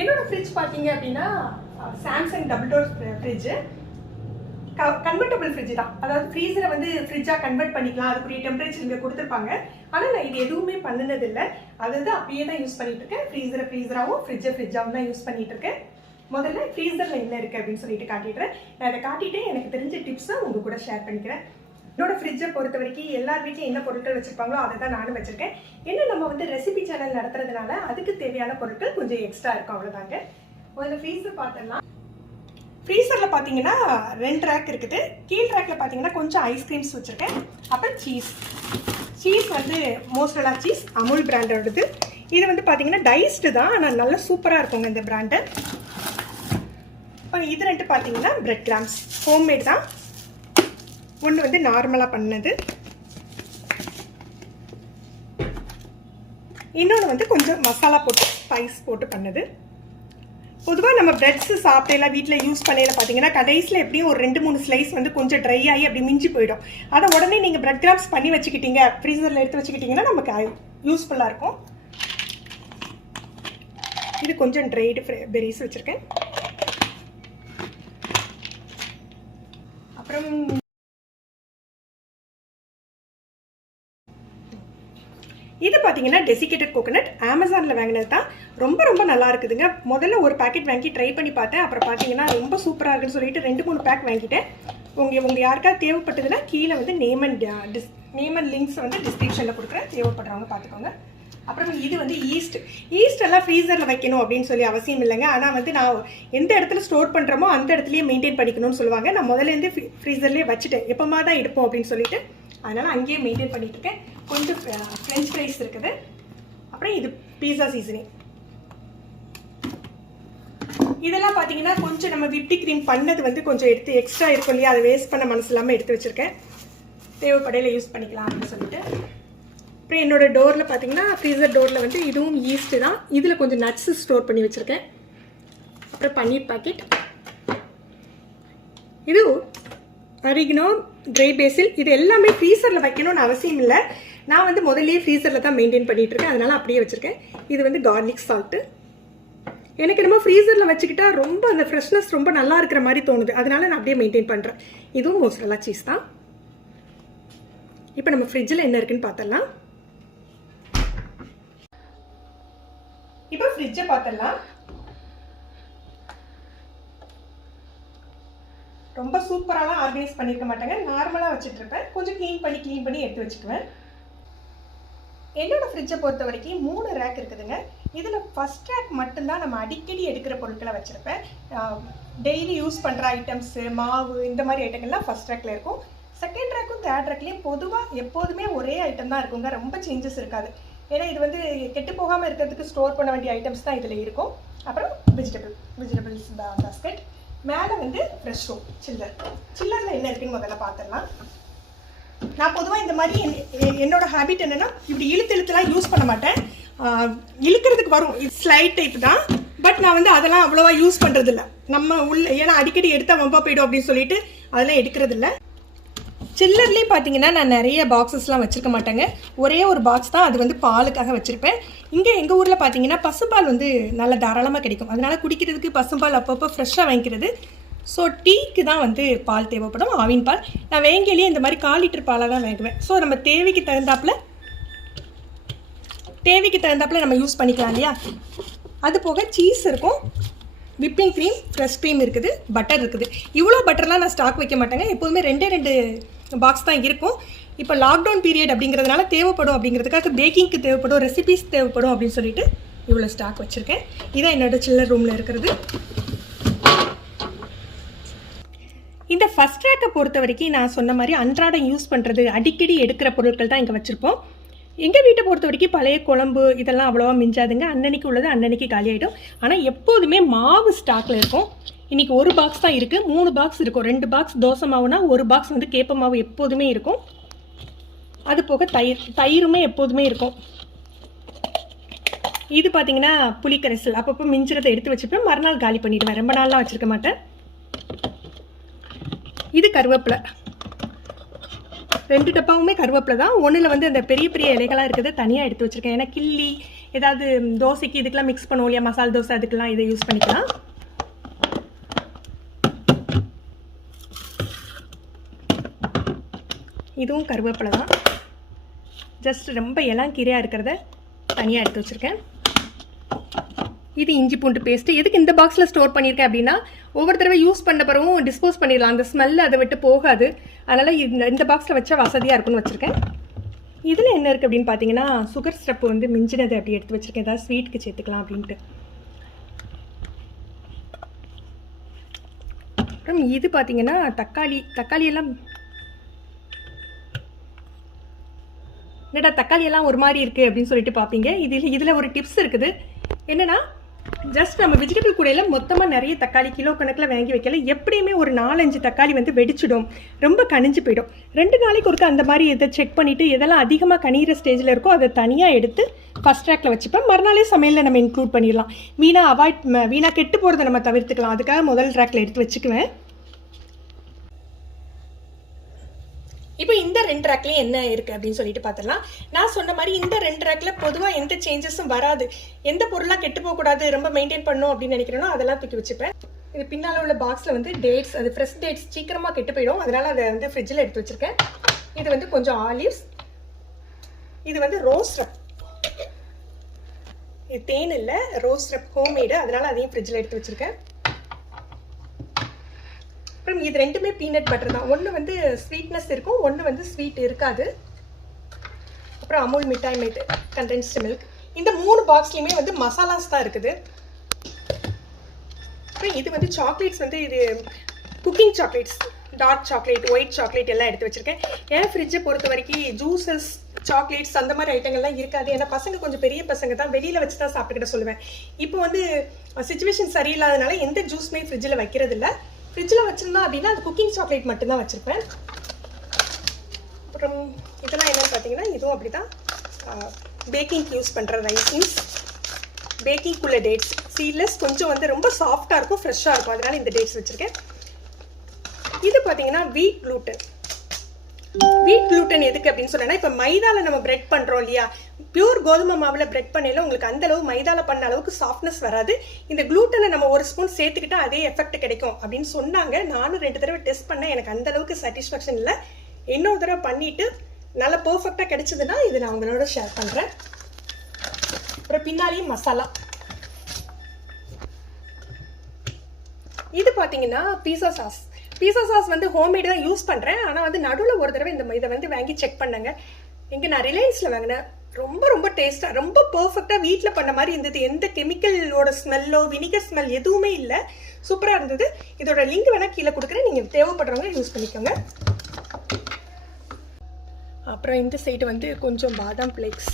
என்னோட ஃப்ரிட்ஜ் பார்த்தீங்க அப்படின்னா Samsung double door fridge. Convertible fridge தான். அதாவது ஃப்ரீசரை வந்து ஃப்ரிட்ஜாக கன்வெர்ட் பண்ணிக்கலாம், அதுக்குரிய டெம்பரேச்சர் இங்கே கொடுத்துருப்பாங்க. ஆனால் நான் இது எதுவுமே பண்ணினதில்லை. அதை வந்து அப்படியே தான் யூஸ் பண்ணிட்டு இருக்கேன். ஃப்ரீசராகவும் ஃப்ரிட்ஜாகவும் தான் யூஸ் பண்ணிட்டு இருக்கேன். முதல்ல ஃப்ரீசரில் என்ன இருக்குது அப்படின்னு சொல்லிட்டு காட்டிடுறேன். நான் அதை காட்டிட்டு எனக்கு தெரிஞ்ச டிப்ஸை உங்கள் கூட ஷேர் பண்ணிக்கிறேன். என்னோட ஃப்ரிட்ஜை பொறுத்த வரைக்கும் எல்லார் வீட்லையும் என்ன பொருட்கள் வச்சுருப்பாங்களோ அதை தான் நானும் வச்சுருக்கேன். என்ன நம்ம வந்து ரெசிபி சேனல் நடத்துறதுனால அதுக்கு தேவையான பொருட்கள் கொஞ்சம் எக்ஸ்ட்ரா இருக்கும், அவ்வளோதாங்க. முதல்ல ஃப்ரீசர் பார்த்துடலாம். ஃப்ரீசரில் பார்த்தீங்கன்னா 2 ரேக் இருக்குது. கீழ் ரேக்கில் பார்த்தீங்கன்னா கொஞ்சம் ஐஸ்கிரீம்ஸ் வச்சுருக்கேன். அப்புறம் சீஸ் வந்து மோசரலா சீஸ், அமுல் பிராண்டோடது. இது வந்து பார்த்தீங்கன்னா டைஸ்டு தான், ஆனால் நல்லா சூப்பராக இருக்குங்க இந்த பிராண்டு. அப்புறம் இது 2 பார்த்தீங்கன்னா பிரெட் கிராம்ஸ், ஹோம்மேட் தான். ஒன்று வந்து நார்மலாக பண்ணது, இன்னொன்று வந்து கொஞ்சம் மசாலா போட்டு ஸ்பைஸ் போட்டு பண்ணது. பொதுவாக நம்ம பிரெட்ஸு சாப்பிடையில வீட்டில் யூஸ் பண்ணையில் பார்த்தீங்கன்னா கடைசியில் எப்படியும் ஒரு 2-3 ஸ்லைஸ் வந்து கொஞ்சம் ட்ரை ஆகி அப்படி மிஞ்சி போயிடும். அதை உடனே நீங்கள் பிரெட் கிராம்ஸ் பண்ணி வச்சுக்கிட்டீங்க, ஃப்ரீசரில் எடுத்து வச்சுக்கிட்டிங்கன்னா நமக்கு யூஸ்ஃபுல்லாக இருக்கும். இது கொஞ்சம் ட்ரைடு பெரிஸ் வச்சுருக்கேன். அப்புறம் இது பார்த்தீங்கன்னா டெசிகேட்டட் கோகோனட், அமேசானில் வாங்கினது தான். ரொம்ப நல்லா இருக்குதுங்க. முதல்ல ஒரு பேக்கெட் வாங்கி ட்ரை பண்ணி பார்த்தேன். அப்புறம் பார்த்தீங்கன்னா ரொம்ப சூப்பராக இருக்குன்னு சொல்லிட்டு 2-3 பேக் வாங்கிட்டேன். உங்கள் யாருக்காவது தேவைப்பட்டதுன்னா கீழே வந்து நேம் அண்ட் லிங்க்ஸ் வந்து டிஸ்கிரிப்ஷனில் கொடுக்குறேன், தேவைப்படுறவங்க பார்த்துக்கோங்க. அப்புறம் இது வந்து ஈஸ்ட் எல்லாம் ஃப்ரீசரில் வைக்கணும் அப்படின்னு சொல்லி அவசியம் இல்லைங்க. ஆனால் வந்து நான் எந்த இடத்துல ஸ்டோர் பண்ணுறோமோ அந்த இடத்துலையே மெயின்டைன் பண்ணிக்கணும்னு சொல்லுவாங்க. நான் முதல்லேருந்து ஃப்ரீசர்லேயே வச்சுட்டேன், எப்போமா தான் எடுப்போம் அப்படின்னு சொல்லிட்டு அதனால் அங்கேயே மெயின்டைன் பண்ணிட்டு இருக்கேன். கொஞ்சம் ஃப்ரெஞ்ச் ஃப்ரைஸ் இருக்குது. அப்புறம் இது பீஸா சீசனிங். இதெல்லாம் பார்த்தீங்கன்னா கொஞ்சம் நம்ம விப்பி க்ரீம் பண்ணது வந்து கொஞ்சம் எடுத்து எக்ஸ்ட்ரா இருக்கும் இல்லையா, அதை வேஸ்ட் பண்ண மனசு இல்லாமல் எடுத்து வச்சுருக்கேன். தேவைப்படையில் யூஸ் பண்ணிக்கலாம் அப்படின்னு சொல்லிட்டு. அப்புறம் என்னோட டோரில் பார்த்தீங்கன்னா ஃப்ரீசர் டோரில் வந்து இதுவும் ஈஸ்ட்டு தான். இதில் கொஞ்சம் நட்ஸு ஸ்டோர் பண்ணி வச்சுருக்கேன். அப்புறம் பன்னீர் பாக்கெட், இது அரிகனோ, ட்ரை பேசில். இது எல்லாமே ஃப்ரீசரில் வைக்கணும்னு அவசியம் இல்லை. நான் வந்து முதல்லையே ஃப்ரீசரில் தான் மெயின்டைன் பண்ணிகிட்டு இருக்கேன், அதனால் அப்படியே வச்சுருக்கேன். இது வந்து கார்லிக் சால்ட்டு. எனக்கு என்னமோ ஃப்ரீசரில் வச்சுக்கிட்டா ரொம்ப அந்த ஃப்ரெஷ்னஸ் ரொம்ப நல்லா இருக்கிற மாதிரி தோணுது, அதனால நான் அப்படியே மெயின்டைன் பண்ணுறேன். இதுவும் மோசரலா சீஸ் தான். இப்போ நம்ம ஃப்ரிட்ஜில் என்ன இருக்குன்னு பார்த்தலாம். இப்போ ஃப்ரிட்ஜை பார்த்தலாம். ரொம்ப சூப்பராலாம் ஆர்கனைஸ் பண்ணியிருக்க மாட்டாங்க, நார்மலாக வச்சுட்டு இருப்பேன். கொஞ்சம் க்ளீன் பண்ணி எடுத்து வச்சுக்குவேன். என்னோட ஃப்ரிட்ஜை பொறுத்த வரைக்கும் 3 ரேக் இருக்குதுங்க. இதில் ஃபஸ்ட் ரேக் மட்டும்தான் நம்ம அடிக்கடி எடுக்கிற பொருட்களை வச்சுருப்பேன். டெய்லி யூஸ் பண்ணுற ஐட்டம்ஸு, மாவு, இந்த மாதிரி ஐட்டங்கள்லாம் ஃபஸ்ட் ரேக்கில் இருக்கும். செகண்ட் ரேக்கும் தேர்ட் ரேக்லேயும் பொதுவாக எப்போதுமே ஒரே ஐட்டம் தான் இருக்குங்க, ரொம்ப சேஞ்சஸ் இருக்காது. ஏன்னா இது வந்து கெட்டு போகாமல் இருக்கிறதுக்கு ஸ்டோர் பண்ண வேண்டிய ஐட்டம்ஸ் தான் இதில் இருக்கும். அப்புறம் வெஜிடபிள்ஸ் பாஸ்கெட். மேலே வந்து ஃப்ரெஷ் ரூம் சில்லரில் என்ன இருக்குன்னு முதல்ல பார்த்துடலாம். நான் பொதுவாக இந்த மாதிரி என்னோட ஹேபிட் என்னென்னா, இப்படி இழுத்துலாம் யூஸ் பண்ண மாட்டேன். இழுக்கிறதுக்கு வரும், இது ஸ்லைட் டைப் தான். பட் நான் வந்து அதெல்லாம் அவ்வளோவா யூஸ் பண்ணுறதில்ல. நம்ம ஏன்னா அடிக்கடி எடுத்தால் வம்பா போய்டும் அப்படின்னு சொல்லிட்டு அதெல்லாம் எடுக்கிறதில்ல. சில்லர்லேயும் பார்த்தீங்கன்னா நான் நிறைய பாக்ஸஸ்லாம் வச்சுருக்க மாட்டேங்க. ஒரே ஒரு பாக்ஸ் தான், அது வந்து பாலுக்காக வச்சுருப்பேன். இங்கே எங்கள் ஊரில் பார்த்தீங்கன்னா பசும்பால் வந்து நல்லா தாராளமாக கிடைக்கும். அதனால் குடிக்கிறதுக்கு பசும்பால் அப்பப்போ ஃப்ரெஷ்ஷாக வாங்கிக்கிறது. ஸோ டீக்கு தான் வந்து பால் தேவைப்படும், ஆவின் பால். நான் வேங்கிலேயே இந்த மாதிரி 1/4 லிட்டர் பாலாக தான் வாங்குவேன். ஸோ நம்ம தேவைக்கு தகுந்தாப்பில் நம்ம யூஸ் பண்ணிக்கலாம் இல்லையா. அது போக சீஸ் இருக்கும், விப்பிங் க்ரீம், ஃப்ரெஷ் க்ரீம் இருக்குது, பட்டர் இருக்குது. இவ்வளோ பட்டர்லாம் நான் ஸ்டாக் வைக்க மாட்டேங்க, எப்போதுமே 2 பாக்ஸ் தான் இருக்கும். இப்போ லாக்டவுன் பீரியட் அப்படிங்கிறதுனால தேவைப்படும், அப்படிங்கிறதுக்காக பேக்கிங்க்கு தேவைப்படும், ரெசிபீஸ் தேவைப்படும் அப்படின்னு சொல்லிட்டு இவ்வளோ ஸ்டாக் வச்சுருக்கேன். இதான் என்னோட சில்லர் ரூமில் இருக்கிறது. இந்த ஃபஸ்ட் ரேக்கை பொறுத்த வரைக்கும் நான் சொன்ன மாதிரி அன்றாடம் யூஸ் பண்ணுறது, அடிக்கடி எடுக்கிற பொருட்கள் தான் இங்கே வச்சுருப்போம். எங்கள் வீட்டை பொறுத்த வரைக்கும் பழைய குழம்பு இதெல்லாம் அவ்வளோவா மிஞ்சாதுங்க. அன்னன்னைக்கு உள்ளது அன்னன்னைக்கு காலியாகிடும். ஆனால் எப்போதுமே மாவு ஸ்டாக்கில் இருக்கும். இன்றைக்கி 1 பாக்ஸ் தான் இருக்குது, 3 பாக்ஸ் இருக்கும். 2 பாக்ஸ் தோசை மாவுனா 1 பாக்ஸ் வந்து கேப்ப மாவு எப்போதுமே இருக்கும். அது போக தயிருமே எப்போதுமே இருக்கும். இது பார்த்தீங்கன்னா புளிக்கரைசல், அப்பப்போ மிஞ்சிறதை எடுத்து வச்சுப்பேன், மறுநாள் காலி பண்ணிவிடுவேன், ரொம்ப நாள்லாம் வச்சுருக்க மாட்டேன். இது கருவேப்பிலை, 2 டப்பாவுமே கருவேப்பிலை தான். ஒன்றில் வந்து அந்த பெரிய பெரிய இலைகளாக இருக்கிறது தனியாக எடுத்து வச்சுருக்கேன். ஏன்னா கிள்ளி ஏதாவது தோசைக்கு இதுக்கெல்லாம் மிக்ஸ் பண்ணுவோம் இல்லையா, மசாலா தோசை, அதுக்கெல்லாம் இதை யூஸ் பண்ணிக்கலாம். இதுவும் கருவேப்பிலை தான். ஜஸ்ட் ரொம்ப இளங்கீரையாக இருக்கிறத தனியாக எடுத்து வச்சுருக்கேன். இது இஞ்சி பூண்டு பேஸ்ட்டு. எதுக்கு இந்த பாக்ஸில் ஸ்டோர் பண்ணியிருக்கேன் அப்படின்னா, ஒவ்வொரு தடவை யூஸ் பண்ண பிறகும் டிஸ்போஸ் பண்ணிடலாம், அந்த ஸ்மெல் அதை விட்டு போகாது. அதனால் இந்த பாக்ஸில் வச்சா வசதியாக இருக்குன்னு வச்சுருக்கேன். இதில் என்ன இருக்குது அப்படின்னு பார்த்தீங்கன்னா, சுகர் ஸ்டெப் வந்து மிஞ்சினது அப்படி எடுத்து வச்சுருக்கேன், ஏதாவது ஸ்வீட்டுக்கு சேர்த்துக்கலாம் அப்படின்ட்டு. அப்புறம் இது பார்த்தீங்கன்னா தக்காளியெல்லாம் என்னடா தக்காளியெல்லாம் ஒரு மாதிரி இருக்குது அப்படின்னு சொல்லிட்டு பார்ப்பீங்க. இதில் ஒரு டிப்ஸ் இருக்குது. என்னென்னா, ஜஸ்ட் நம்ம வெஜிடபிள் கூடையில் மொத்தமாக நிறைய தக்காளி கிலோ கணக்கில் வாங்கி வைக்கல. எப்படியுமே ஒரு 4-5 தக்காளி வந்து வெடிச்சிடும், ரொம்ப கனிஞ்சு போயிடும். 2 நாளைக்கு ஒருக்க அந்த மாதிரி இதை செக் பண்ணிவிட்டு எதெல்லாம் அதிகமாக கனிகிற ஸ்டேஜில் இருக்கோ அதை தனியாக எடுத்து ஃபஸ்ட் ட்ராக்கில் வச்சுப்பேன். மறுநாளே சமையலில் நம்ம இன்க்ளூட் பண்ணிடலாம். வீணாக கெட்டு போகிறத நம்ம தவிர்த்துக்கலாம். அதுக்காக முதல் ட்ராக்கில் எடுத்து வச்சுக்குவேன். இப்போ இந்த 2 ரேக்லையும் என்ன இருக்குது அப்படின்னு சொல்லிட்டு பார்த்துடலாம். நான் சொன்ன மாதிரி இந்த 2 ரேக்கில் பொதுவாக எந்த சேஞ்சஸும் வராது. எந்த பொருளாக கெட்டு போகக்கூடாது, ரொம்ப மெயின்டைன் பண்ணணும் அப்படின்னு நினைக்கிறேனோ அதெல்லாம் தூக்கி வச்சுப்பேன். இது பின்னால் உள்ள பாக்ஸில் வந்து டேட்ஸ், அது ஃப்ரெஷ் டேட்ஸ் சீக்கிரமாக கெட்டு போயிடும், அதனால் அதை வந்து ஃப்ரிட்ஜில் எடுத்து வச்சுருக்கேன். இது வந்து கொஞ்சம் ஆலிவ்ஸ், இது வந்து ரோஸ் ரப், இது தேன் இல்லை ரோஸ் ரப் ஹோம்மேடு, அதனால் அதையும் ஃப்ரிட்ஜில் எடுத்து வச்சுருக்கேன். அப்புறம் இது 2மே பீனட் பட்டர் தான். ஒன்று வந்து ஸ்வீட்னஸ் இருக்கும், ஒன்று வந்து ஸ்வீட் இருக்காது. அப்புறம் அமுல் மிட்டாய் மேட் கண்டென்ஸ்டு மில்க். இந்த 3 பாக்ஸ்லையுமே வந்து மசாலாஸ் தான் இருக்குது. அப்புறம் இது வந்து சாக்லேட்ஸ், வந்து இது cooking chocolates, dark chocolate, white chocolate எல்லாம் எடுத்து வச்சுருக்கேன். என் ஃப்ரிட்ஜை பொறுத்த வரைக்கும் ஜூஸஸ், சாக்லேட்ஸ் அந்த மாதிரி ஐட்டங்கள்லாம் இருக்காது. ஏன்னா பசங்க கொஞ்சம் பெரிய பசங்க தான், வெளியில் வச்சு தான் சாப்பிட்டுக்கிட்ட சொல்லுவேன். இப்போ வந்து சிச்சுவேஷன் சரியில்லாதனால எந்த ஜூஸுமே ஃப்ரிட்ஜில் வைக்கிறது இல்லை. ஃப்ரிட்ஜில் வச்சுருந்தா அப்படின்னா அது குக்கிங் சாக்லேட் மட்டும்தான் வச்சுருப்பேன். அப்புறம் இதெல்லாம் என்னென்னு பார்த்தீங்கன்னா, இதுவும் அப்படி தான் பேக்கிங்க்கு யூஸ் பண்ணுற ரைசிங்ஸ், பேக்கிங்குள்ள டேட்ஸ், சீட்லெஸ், கொஞ்சம் வந்து ரொம்ப சாஃப்டாக இருக்கும், ஃப்ரெஷ்ஷாக இருக்கும், அதனால் இந்த டேட்ஸ் வச்சுருக்கேன். இது பார்த்தீங்கன்னா வீட் க்ளூட்டன் எதுக்கு அப்படின்னு சொன்னேன்னா, இப்போ மைதாவில் நம்ம பிரெட் பண்ணுறோம் இல்லையா, பியூர் கோதுமை மாவில் பிரெட் பண்ணையில் உங்களுக்கு அந்தளவு மைதாவில் பண்ண அளவுக்கு சாஃப்ட்னஸ் வராது. இந்த க்ளூட்டனை நம்ம 1 ஸ்பூன் சேர்த்துக்கிட்டா அதே எஃபெக்ட் கிடைக்கும் அப்படின்னு சொன்னாங்க. நானும் 2 தடவை டெஸ்ட் பண்ணேன், எனக்கு அந்தளவுக்கு சாட்டிஸ்ஃபேக்ஷன் இல்லை. இன்னொரு தடவை பண்ணிவிட்டு நல்லா பர்ஃபெக்டாக கிடைச்சதுன்னா இது நான் உங்களோட ஷேர் பண்ணுறேன். அப்புறம் பின்னாலேயும் மசாலா. இது பார்த்தீங்கன்னா பீஸா சாஸ் வந்து ஹோம்மேடு தான் யூஸ் பண்ணுறேன். ஆனால் வந்து நடுவில் ஒரு தடவை இதை வந்து வாங்கி செக் பண்ணேங்க. இங்கே நான் ரிலையன்ஸில் வாங்கினேன். ரொம்ப டேஸ்ட்டாக, ரொம்ப பர்ஃபெக்டாக வீட்டில் பண்ண மாதிரி இருந்தது. எந்த கெமிக்கலோட ஸ்மெல்லோ வினிகர் ஸ்மெல் எதுவுமே இல்லை, சூப்பராக இருந்தது. இதோட லிங்க் வேணால் கீழே கொடுக்குறேன், நீங்கள் தேவைப்படுறவங்க யூஸ் பண்ணிக்கோங்க. அப்புறம் இந்த சைடு வந்து கொஞ்சம் பாதாம் ஃப்ளேக்ஸ்,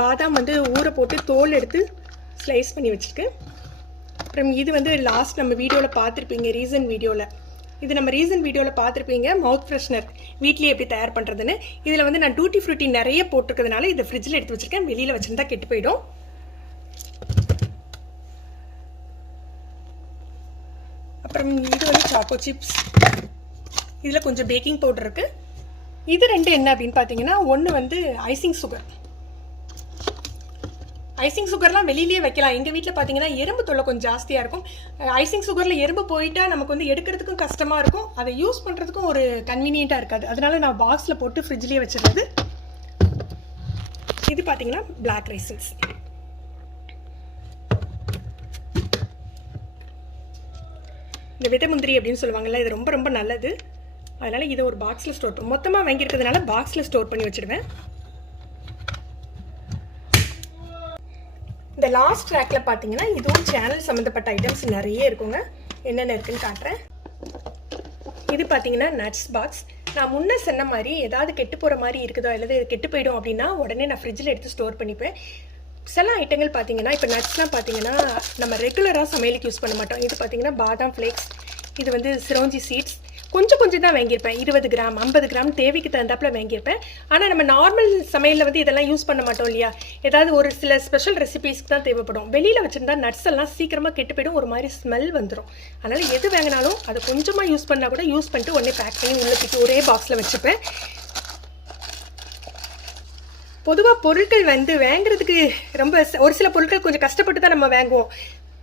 பாதாம் வந்து ஊற போட்டு தோல் எடுத்து ஸ்லைஸ் பண்ணி வச்சுருக்கு. அப்புறம் இது வந்து லாஸ்ட் நம்ம வீடியோவில் பார்த்துருப்பீங்க, ரீசன்ட் வீடியோவில் பார்த்துருப்பீங்க மவுத் ஃப்ரெஷ்னர் வீட்லேயே எப்படி தயார் பண்ணுறதுன்னு. இதில் வந்து நான் டூட்டி ஃப்ரூட்டி நிறைய போட்டிருக்கிறதுனால இதை ஃப்ரிட்ஜில் எடுத்து வச்சுருக்கேன், வெளியில் வச்சுருந்தா கெட்டு போயிடும். அப்புறம் இது வந்து சாக்கோ சிப்ஸ், இதில் கொஞ்சம் பேக்கிங் பவுடர் இருக்குது. இது 2 என்ன அப்படின்னு பார்த்தீங்கன்னா, ஒன்று வந்து ஐசிங் சுகர்லாம் வெளியிலேயே வைக்கலாம். எங்கள் வீட்டில் பார்த்தீங்கன்னா எறும்பு தொல்லை கொஞ்சம் ஜாஸ்தியாக இருக்கும். ஐசிங் சுகரில் எறும்பு போயிட்டால் நமக்கு வந்து எடுக்கிறதுக்கும் கஷ்டமாக இருக்கும், அதை யூஸ் பண்ணுறதுக்கும் ஒரு கன்வீனியண்ட்டாக இருக்காது. அதனால நான் பாக்ஸில் போட்டு ஃப்ரிட்ஜ்லேயே வச்சுருது. இது பார்த்தீங்கன்னா பிளாக் ரைசன்ஸ். இந்த விதை முந்திரி அப்படின்னு சொல்லுவாங்கள்ல, இது ரொம்ப நல்லது. அதனால் இதை ஒரு பாக்ஸில் ஸ்டோர் பண்ணி, மொத்தமாக வாங்கியிருக்கிறதுனால பாக்ஸில் ஸ்டோர் பண்ணி வச்சுடுவேன். இந்த லாஸ்ட் ரேக்கில் பார்த்தீங்கன்னா இதுவும் சேனல் சம்மந்தப்பட்ட ஐட்டம்ஸ் நிறைய இருக்குங்க. என்னென்ன இருக்குன்னு காட்டுறேன். இது பார்த்தீங்கன்னா நட்ஸ் பாக்ஸ். நான் முன்ன சொன்ன மாதிரி ஏதாவது கெட்டு போகிற மாதிரி இருக்குதோ அல்லது இது கெட்டு போயிடும் அப்படின்னா உடனே நான் ஃப்ரிட்ஜில் எடுத்து ஸ்டோர் பண்ணிப்பேன். சில ஐட்டங்கள் பார்த்தீங்கன்னா, இப்போ நட்ஸ்லாம் பார்த்தீங்கன்னா நம்ம ரெகுலராக சமையலுக்கு யூஸ் பண்ண மாட்டோம். இது பார்த்தீங்கன்னா பாதாம் ஃப்ளேக்ஸ், இது வந்து சிரோஞ்சி சீட்ஸ், கொஞ்சம் கொஞ்சம் தான் வாங்கியிருப்பேன், 20 கிராம் 50 கிராம் தேவைக்கு தகுந்தாப்பில் வாங்கியிருப்பேன். ஆனால் நம்ம நார்மல் சமையலில் வந்து இதெல்லாம் யூஸ் பண்ண மாட்டோம் இல்லையா, ஏதாவது ஒரு சில ஸ்பெஷல் ரெசிபீஸ்க்கு தான் தேவைப்படும். வெளியில் வச்சுருந்தா நட்ஸ் எல்லாம் சீக்கிரமாக கெட்டு போய்டும், ஒரு மாதிரி ஸ்மெல் வந்துடும். அதனால் எது வாங்கினாலும் அதை கொஞ்சமாக யூஸ் பண்ணால் கூட யூஸ் பண்ணிட்டு உடனே பேக் பண்ணி உள்ள தூக்கி ஒரே பாக்ஸில் வச்சுப்பேன். பொதுவாக பொருட்கள் வந்து வாங்குறதுக்கு ரொம்ப ஒரு சில பொருட்கள் கொஞ்சம் கஷ்டப்பட்டு தான் நம்ம வாங்குவோம்.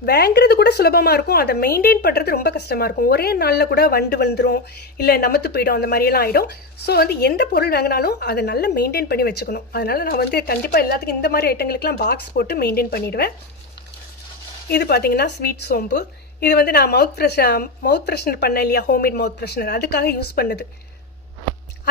வாங்குறது கூட சுலபமாக இருக்கும், அதை மெயின்டைன் பண்ணுறது ரொம்ப கஷ்டமாக இருக்கும். ஒரே நாளில் கூட வண்டு வந்துடும், இல்லை நமத்து போயிடும், அந்த மாதிரியெல்லாம் ஆகிடும். ஸோ வந்து எந்த பொருள் வாங்கினாலும் அதை நல்லா மெயின்டைன் பண்ணி வச்சுக்கணும். அதனால் நான் வந்து கண்டிப்பாக எல்லாத்துக்கும் இந்த மாதிரி ஐட்டங்களுக்கெல்லாம் பாக்ஸ் போட்டு மெயின்டைன் பண்ணிவிடுவேன். இது பார்த்தீங்கன்னா ஸ்வீட் சோம்பு. இது வந்து நான் மவுத் ஃப்ரெஷ்னர் பண்ணேன் இல்லையா, ஹோம்மேட் மவுத் ஃப்ரெஷ்னர், அதுக்காக யூஸ் பண்ணது.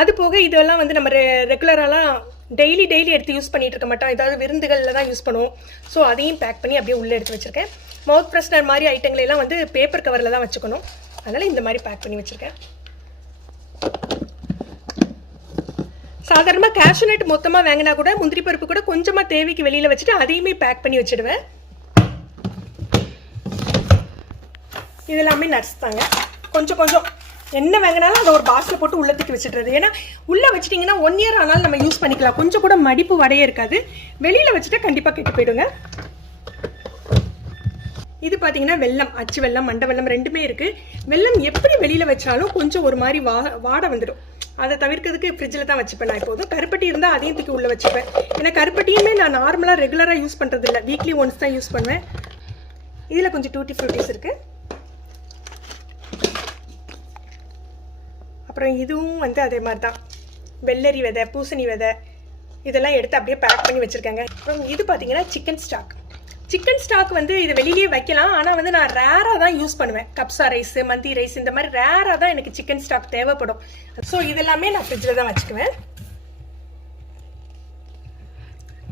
அது போக இதெல்லாம் வந்து நம்ம ரெகுலராலாம் டெய்லி எடுத்து யூஸ் பண்ணிகிட்டு இருக்க மாட்டோம், ஏதாவது விருந்துகளில் தான் யூஸ் பண்ணுவோம். ஸோ அதையும் பேக் பண்ணி அப்படியே உள்ளே எடுத்து வச்சுருக்கேன். மவுத் ஃப்ரெஷ்னர் மாதிரி ஐட்டங்களெல்லாம் வந்து பேப்பர் கவரில் தான் வச்சுக்கணும், அதனால் இந்த மாதிரி பேக் பண்ணி வச்சுருக்கேன். சாதாரணமாக கேஷ்யூ நட் மொத்தமாக வாங்கினா கூட முந்திரி பருப்பு கூட கொஞ்சமாக தேவைக்கு வெளியில் வச்சுட்டு அதையுமே பேக் பண்ணி வச்சுடுவேன். இதெல்லாமே நட்ஸ் தாங்க. கொஞ்சம் கொஞ்சம் என்ன வாங்கினாலும் அதை ஒரு பாக்ஸில் போட்டு உள்ள தூக்கி வச்சுடுறது. ஏன்னா உள்ளே வச்சுட்டிங்கன்னா 1 இயர் ஆனாலும் நம்ம யூஸ் பண்ணிக்கலாம், கொஞ்சம் கூட மடிப்பு வடையே இருக்காது. வெளியில் வச்சுட்டா கண்டிப்பாக கெட்டு போயிடுங்க. இது பார்த்தீங்கன்னா வெல்லம், அச்சு வெல்லம் மண்டை வெல்லம் ரெண்டுமே இருக்குது. வெல்லம் எப்படி வெளியில் வச்சாலும் கொஞ்சம் ஒரு மாதிரி வாடை வந்துடும். அதை தவிர்க்கிறதுக்கு ஃப்ரிட்ஜில் தான் வச்சுப்பேன் நான். எப்போதும் கருப்பட்டி இருந்தால் அதையும் தூக்கி உள்ளே வச்சுப்பேன். ஏன்னா கருப்பட்டியுமே நான் நார்மலாக ரெகுலராக யூஸ் பண்ணுறது இல்லை, வீக்லி ஒன்ஸ் தான் யூஸ் பண்ணுவேன். இதில் கொஞ்சம் டூட்டி ஃப்ரூட்டிஸ் இருக்குது. அப்புறம் இதுவும் வந்து அதே மாதிரி தான், வெள்ளரி விதை, பூசணி விதை இதெல்லாம் எடுத்து அப்படியே பேக் பண்ணி வச்சுருக்காங்க. அப்புறம் இது பார்த்தீங்கன்னா சிக்கன் ஸ்டாக் வந்து இது வெளியிலேயே வைக்கலாம், ஆனால் வந்து நான் ரேராக தான் யூஸ் பண்ணுவேன். கப்சா ரைஸ், மந்தி ரைஸ் இந்த மாதிரி ரேராக தான் எனக்கு சிக்கன் ஸ்டாக் தேவைப்படும். ஸோ இதெல்லாமே நான் ஃப்ரிட்ஜில் தான் வச்சுக்குவேன்.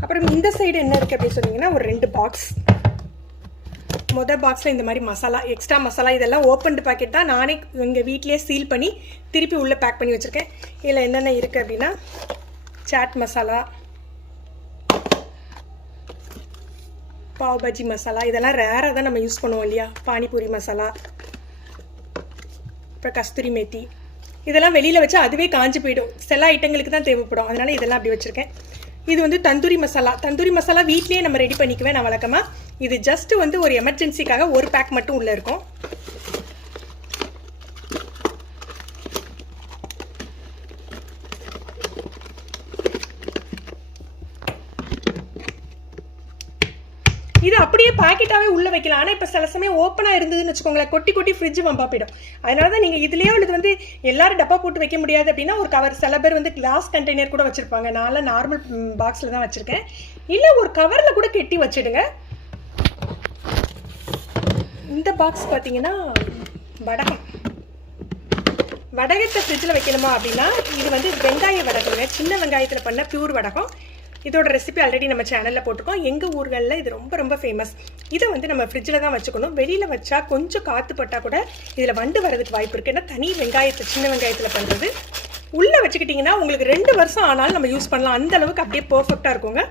அப்புறம் இந்த சைடு என்ன இருக்குது அப்படின்னு சொன்னீங்கன்னா ஒரு 2 பாக்ஸ். மொதல் பாக்ஸில் இந்த மாதிரி மசாலா, எக்ஸ்ட்ரா மசாலா இதெல்லாம் ஓப்பன்டு பாக்கெட் தான், நானே எங்கள் வீட்டிலே சீல் பண்ணி திருப்பி உள்ளே பேக் பண்ணி வச்சுருக்கேன். இதில் என்னென்ன இருக்குது அப்படின்னா சாட் மசாலா, பாவ் பஜ்ஜி மசாலா, இதெல்லாம் ரேராக தான் நம்ம யூஸ் பண்ணுவோம் இல்லையா, பானிபூரி மசாலா, அப்புறம் கஸ்தூரி மேத்தி, இதெல்லாம் வெளியில் வச்சா அதுவே காஞ்சி போயிடும், சில ஐட்டங்களுக்கு தான் தேவைப்படும், அதனால் இதெல்லாம் அப்படி வச்சுருக்கேன். இது வந்து தந்தூரி மசாலா வீட்லேயே நம்ம ரெடி பண்ணிக்குவேன் நான் வழக்கமாக. இது ஜஸ்ட் வந்து ஒரு எமர்ஜென்சிக்காக ஒரு பேக் மட்டும் உள்ளே இருக்கும். இது அப்படியே பாக்கெட்டாகவே உள்ளே வைக்கலாம். ஆனால் இப்போ சில சமயம் ஓப்பனாக இருந்ததுன்னு வச்சுக்கோங்களேன், கொட்டி ஃப்ரிட்ஜ் வம்பா போயிடும். அதனால தான் நீங்கள் இதுலேயே உள்ளது வந்து எல்லாரும் டப்பா போட்டு வைக்க முடியாது அப்படின்னா ஒரு கவர், சில பேர் வந்து கிளாஸ் கண்டெய்னர் கூட வச்சுருப்பாங்க. நான் நார்மல் பாக்ஸில் தான் வச்சுருக்கேன். இல்லை ஒரு கவரில் கூட கெட்டி வச்சுடுங்க. இந்த பாக்ஸ் பார்த்தீங்கன்னா வடகத்தை ஃப்ரிட்ஜில் வைக்கணுமா அப்படின்னா இது வந்து வெங்காய வடகங்க, சின்ன வெங்காயத்தில் பண்ண பியூர் வடகம். இதோட ரெசிபி ஆல்ரெடி நம்ம சேனலில் போட்டிருக்கோம். எங்கள் ஊர்களில் இது ரொம்ப ரொம்ப ஃபேமஸ். இதை வந்து நம்ம ஃப்ரிட்ஜில் தான் வச்சுக்கணும். வெளியில் வச்சா கொஞ்சம் காற்று பட்டால் கூட இதில் வண்டு வரதுக்கு வாய்ப்பு இருக்குது. ஏன்னா தனி வெங்காயத்தை, சின்ன வெங்காயத்தில் பண்ணுறது. உள்ளே வச்சுக்கிட்டிங்கன்னா உங்களுக்கு 2 வருஷம் ஆனாலும் நம்ம யூஸ் பண்ணலாம், அந்த அளவுக்கு அப்படியே பர்ஃபெக்டாக இருக்குங்க.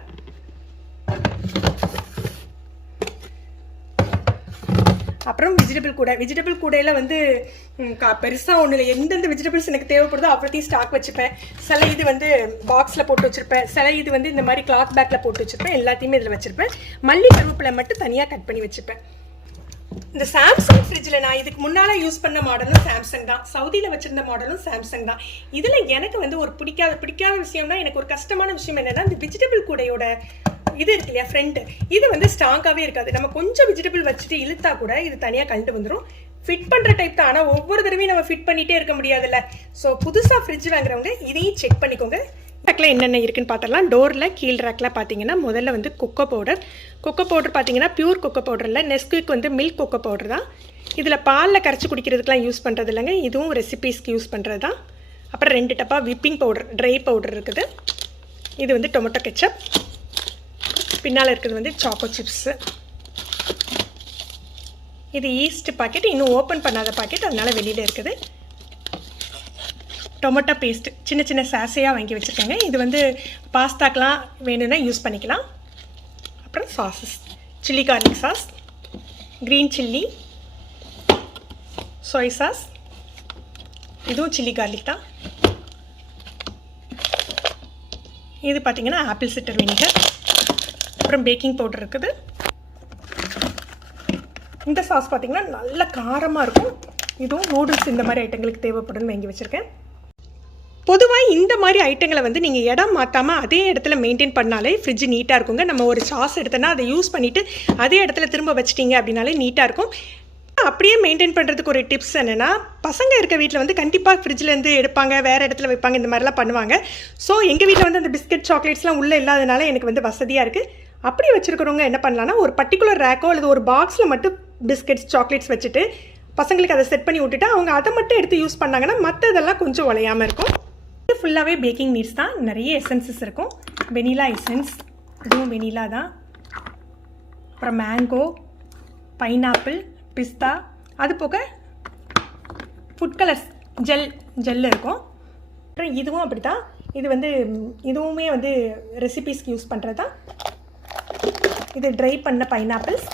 அப்புறம் வெஜிடபிள் கூடையில் வந்து பெருசாக ஒன்றும் இல்லை, எந்தெந்த வெஜிடபிள்ஸ் எனக்கு தேவைப்படுதோ அவ்வளோத்தையும் ஸ்டாக் வச்சுப்பேன். சில இது வந்து பாக்ஸில் போட்டு வச்சுருப்பேன், சில இது வந்து இந்த மாதிரி கிளாத் பேக்கில் போட்டு வச்சுருப்பேன், எல்லாத்தையுமே இதில் வச்சுருப்பேன். மல்லி கருவேப்பிலை மட்டும் தனியாக கட் பண்ணி வச்சுப்பேன். இந்த சாம்சங் ஃப்ரிட்ஜில் நான் இதுக்கு முன்னால் யூஸ் பண்ண மாடலும் சாம்சங் தான், சவுதியில் வச்சுருந்த மாடலும் சாம்சங் தான். இதில் எனக்கு வந்து ஒரு பிடிக்காத விஷயம்னா, எனக்கு ஒரு கஷ்டமான விஷயம் என்னென்னா, இந்த வெஜிடபிள் கூடையோட இது இருக்கு இல்லையா, ஃப்ரண்ட், இது வந்து ஸ்ட்ராங்காகவே இருக்காது. நம்ம கொஞ்சம் வெஜிடபிள் வச்சுட்டு இழுத்தா கூட இது தனியாக கழண்டு வந்துடும். ஃபிட் பண்ணுற டைப் தான், ஆனால் ஒவ்வொரு தடவையும் நம்ம ஃபிட் பண்ணிகிட்டே இருக்க முடியாதுல்ல. ஸோ புதுசாக ஃப்ரிட்ஜ் வாங்குறவங்க இதையும் செக் பண்ணிக்கோங்க. ரேக்கில் என்னென்ன இருக்குன்னு பார்த்துடலாம். டோரில் கீழ் ரேக்கில் பார்த்தீங்கன்னா முதல்ல வந்து கொக்கோ பவுடர் பார்த்தீங்கன்னா பியூர் கொக்கோ பவுடர் இல்லை, நெஸ்குவிக் வந்து மில்க் கொக்கோ பவுடர் தான். இதில் பாலில் கரைச்சி குடிக்கிறதுக்கெலாம் யூஸ் பண்ணுறது இல்லைங்க, இதுவும் ரெசிபீஸ்க்கு யூஸ் பண்ணுறது தான். அப்புறம் 2 டப்பா விப்பிங் பவுடர், ட்ரை பவுடர் இருக்குது. இது வந்து டொமேட்டோ கெச்சப். பின்னால் இருக்கிறது வந்து சாக்கோ சிப்ஸு. இது ஈஸ்ட் பாக்கெட், இன்னும் ஓப்பன் பண்ணாத பாக்கெட், அதனால் வெளியில் இருக்குது. டொமேட்டோ பேஸ்ட் சின்ன சின்ன சாசையாக வாங்கி வச்சுருக்கேங்க. இது வந்து பாஸ்தாக்கெலாம் வேணும்னா யூஸ் பண்ணிக்கலாம். அப்புறம் sauces, chilli garlic sauce, green chilli, சோய் சாஸ், இதுவும் சில்லி கார்லிக் தான். இது பார்த்திங்கன்னா ஆப்பிள் சிட்டர் வினிகர். அப்புறம் பேக்கிங் பவுடர் இருக்குது. இந்த சாஸ் பார்த்திங்கன்னா நல்ல காரமாக இருக்கும். இதுவும் நூடுல்ஸ் இந்த மாதிரி ஐட்டங்களுக்கு தேவைப்படுன்னு வாங்கி வச்சுருக்கேன். பொதுவாக இந்த மாதிரி ஐட்டங்களை வந்து நீங்கள் இடம் மாற்றாமல் அதே இடத்துல மெயின்டைன் பண்ணாலே ஃப்ரிட்ஜ் நீட்டாக இருக்குங்க. நம்ம ஒரு சாஸ் எடுத்தோன்னா அதை யூஸ் பண்ணிவிட்டு அதே இடத்துல திரும்ப வச்சிட்டிங்க அப்படின்னாலே நீட்டாக இருக்கும். அப்படியே மெயின்டைன் பண்ணுறதுக்கு ஒரு டிப்ஸ் என்னென்னா, பசங்க இருக்க வீட்டில் வந்து கண்டிப்பாக ஃப்ரிட்ஜ்லேருந்து எடுப்பாங்க, வேறு இடத்துல வைப்பாங்க, இந்த மாதிரிலாம் பண்ணுவாங்க. ஸோ எங்கள் வீட்டில் வந்து அந்த பிஸ்கட் சாக்லேட்ஸ்லாம் உள்ளே இல்லாதனால எனக்கு வந்து வசதியாக இருக்குது. அப்படி வச்சுருக்கிறவங்க என்ன பண்ணலான்னா, ஒரு பர்டிகுலர் ரேக்கோ அல்லது ஒரு பாக்ஸில் மட்டும் பிஸ்கெட்ஸ் சாக்லேட்ஸ் வச்சுட்டு பசங்களுக்கு அதை செட் பண்ணி விட்டுட்டு அவங்க அதை மட்டும் எடுத்து யூஸ் பண்ணாங்கன்னா மற்றதெல்லாம் கொஞ்சம் உலையாமல் இருக்கும். இது ஃபுல்லாகவே பேக்கிங் நீட்ஸ் தான். நிறைய எசன்சஸ் இருக்கும். வெனிலா எசன்ஸ், இதுவும் வெனிலா தான். அப்புறம் மேங்கோ, பைனாப்பிள், பிஸ்தா, அது போக ஃபுட் கலர்ஸ் ஜெல் இருக்கும். அப்புறம் இதுவும் அப்படி தான். இது வந்து இதுவுமே வந்து ரெசிபீஸ்க்கு யூஸ் பண்ணுறது தான். இது ட்ரை பண்ண பைனாப்பிள்ஸ்.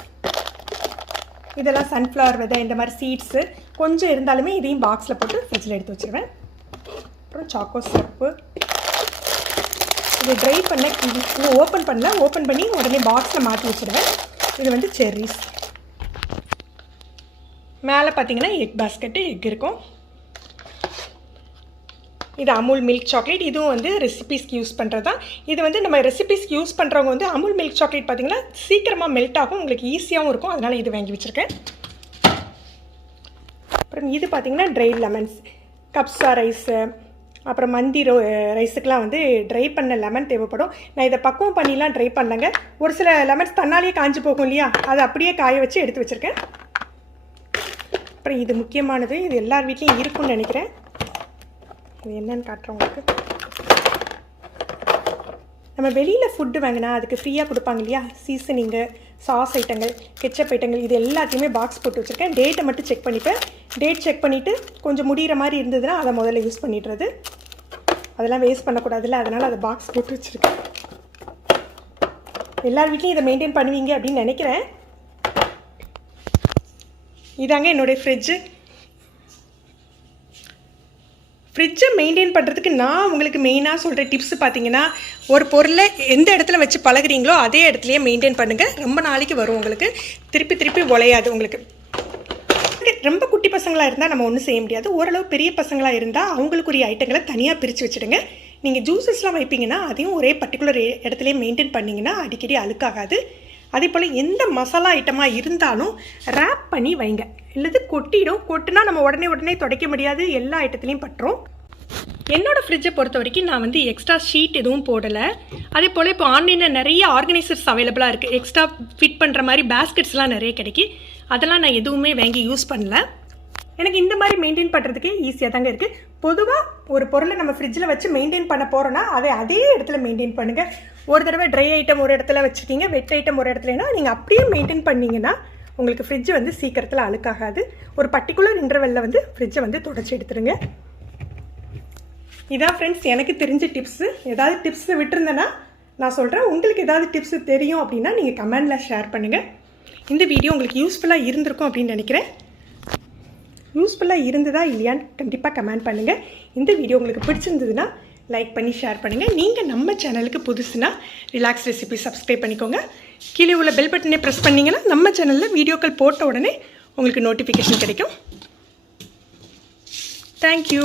இதெல்லாம் சன்ஃப்ளவர் விதை, இந்த மாதிரி சீட்ஸு கொஞ்சம் இருந்தாலுமே இதையும் பாக்ஸில் போட்டு ஃப்ரிட்ஜில் எடுத்து வச்சுருவேன். அப்புறம் சாக்கோ சிரப்பு. இது ட்ரை பண்ண இன்னும் ஓப்பன் பண்ணல, ஓப்பன் பண்ணி உடனே பாக்ஸில் மாற்றி வச்சுருவேன். இது வந்து செர்ரிஸ். மேலே பார்த்தீங்கன்னா எக் பாஸ்கெட்டு, எக் இருக்கும். இது அமுல் மில்க் சாக்லேட். இதுவும் வந்து ரெசிபீஸ்க்கு யூஸ் பண்ணுறது தான். இது வந்து நம்ம ரெசிபீஸ்க்கு யூஸ் பண்ணுறவங்க வந்து அமுல் மில்க் சாக்லேட் பார்த்திங்கன்னா சீக்கிரமாக மெல்ட் ஆகும், உங்களுக்கு ஈஸியாகவும் இருக்கும். அதனால் இது வாங்கி வச்சுருக்கேன். அப்புறம் இது பார்த்திங்கன்னா ட்ரை லெமன்ஸ். கப்ஸா ரைஸு, அப்புறம் மந்தி ரைஸுக்கெலாம் வந்து ட்ரை பண்ண லெமன் தேவைப்படும். நான் இதை பக்குவம் பண்ணிலாம் ட்ரை பண்ணேங்க. ஒரு சில லெமன்ஸ் தன்னாலேயே காஞ்சி போகும் இல்லையா, அதை அப்படியே காய வச்சு எடுத்து வச்சுருக்கேன். அப்புறம் இது முக்கியமானது, இது எல்லார் வீட்லேயும் இருக்கும்னு நினைக்கிறேன். இது என்னன்னு காட்டுறவங்களுக்கு, நம்ம வெளியில் ஃபுட்டு வாங்கினா அதுக்கு ஃப்ரீயாக கொடுப்பாங்க இல்லையா, சீசனிங்கு, சாஸ் ஐட்டங்கள், கெச்சப் ஐட்டங்கள், இது எல்லாத்தையுமே பாக்ஸ் போட்டு வச்சுருக்கேன். டேட்டை மட்டும் செக் பண்ணிவிட்டு, டேட் செக் பண்ணிவிட்டு கொஞ்சம் முடிகிற மாதிரி இருந்ததுன்னா அதை முதல்ல யூஸ் பண்ணிடுறது. அதெல்லாம் வேஸ்ட் பண்ணக்கூடாதுல்ல, அதனால் அதை பாக்ஸ் போட்டு வச்சுருக்கேன். எல்லார் வீட்லேயும் இதை மெயின்டைன் பண்ணுவீங்க அப்படின்னு நினைக்கிறேன். இதாங்க என்னுடைய ஃப்ரிட்ஜை மெயின்டைன் பண்ணுறதுக்கு நான் உங்களுக்கு மெயினாக சொல்கிற டிப்ஸ் பார்த்தீங்கன்னா, ஒரு பொருளை எந்த இடத்துல வச்சு பழகுறீங்களோ அதே இடத்துலையே மெயின்டைன் பண்ணுங்கள். ரொம்ப நாளைக்கு வரும், உங்களுக்கு திருப்பி உலையாது. உங்களுக்கு ரொம்ப குட்டி பசங்களாக இருந்தால் நம்ம ஒன்றும் செய்ய முடியாது. ஓரளவு பெரிய பசங்களாக இருந்தால் அவங்களுக்குரிய ஐட்டங்களை தனியாக பிரித்து வச்சுடுங்க. நீங்கள் ஜூஸஸ்லாம் வைப்பீங்கன்னா அதையும் ஒரே பர்டிகுலர் இடத்துலையே மெயின்டைன் பண்ணிங்கன்னா அடிக்கடி அழுக்காகாது. அதே போல் எந்த மசாலா ஐட்டமாக இருந்தாலும் ரேப் பண்ணி வைங்க, இல்லது கொட்டினா நம்ம உடனே துடைக்க முடியாது, எல்லா ஐட்டத்துலேயும் பட்டுரும். என்னோடய ஃப்ரிட்ஜை பொறுத்த வரைக்கும் நான் வந்து எக்ஸ்ட்ரா ஷீட் எதுவும் போடலை. அதே போல் இப்போ ஆன்லைனில் நிறைய ஆர்கனைசர்ஸ் அவைலபிளாக இருக்குது. எக்ஸ்ட்ரா ஃபிட் பண்ணுற மாதிரி பேஸ்கெட்ஸ்லாம் நிறைய கிடைக்கி. அதெல்லாம் நான் எதுவுமே வாங்கி யூஸ் பண்ணல. எனக்கு இந்த மாதிரி மெயின்டைன் பண்ணுறதுக்கு ஈஸியாக தாங்க இருக்குது. பொதுவாக ஒரு பொருளை நம்ம ஃப்ரிட்ஜில் வச்சு மெயின்டைன் பண்ண போகிறோன்னா அதை அதே இடத்துல மெயின்டைன் பண்ணுங்கள். ஒரு தடவை ட்ரை ஐட்டம் ஒரு இடத்துல வச்சுருக்கீங்க, வெட் ஐட்டம் ஒரு இடத்துலனா நீங்கள் அப்படியே மெயின்டைன் பண்ணிங்கன்னா உங்களுக்கு ஃப்ரிட்ஜ் வந்து சீக்கிரத்தில் அழுக்காகாது. ஒரு பர்டிகுலர் இன்டர்வெல்லில் வந்து ஃப்ரிட்ஜை வந்து தொடச்சி எடுத்துருங்க. இதான் ஃப்ரெண்ட்ஸ் எனக்கு தெரிஞ்ச டிப்ஸு. ஏதாவது டிப்ஸ் விட்டுருந்தேன்னா நான் சொல்கிறேன். உங்களுக்கு ஏதாவது டிப்ஸ் தெரியும் அப்படின்னா நீங்கள் கமெண்டில் ஷேர் பண்ணுங்கள். இந்த வீடியோ உங்களுக்கு யூஸ்ஃபுல்லாக இருந்திருக்கும் அப்படின்னு நினைக்கிறேன். யூஸ்ஃபுல்லாக இருந்ததா இல்லையான்னு கண்டிப்பாக கமெண்ட் பண்ணுங்கள். இந்த வீடியோ உங்களுக்கு பிடிச்சிருந்ததுன்னா லைக் பண்ணி ஷேர் பண்ணுங்கள். நீங்கள் நம்ம சேனலுக்கு புதுசுனா ரிலாக்ஸ் ரெசிபி சப்ஸ்கிரைப் பண்ணிக்கோங்க. கீழே உள்ள பெல் பட்டனே ப்ரெஸ் பண்ணிங்கன்னா நம்ம சேனலில் வீடியோக்கள் போட்ட உடனே உங்களுக்கு நோட்டிஃபிகேஷன் கிடைக்கும். தேங்க்யூ.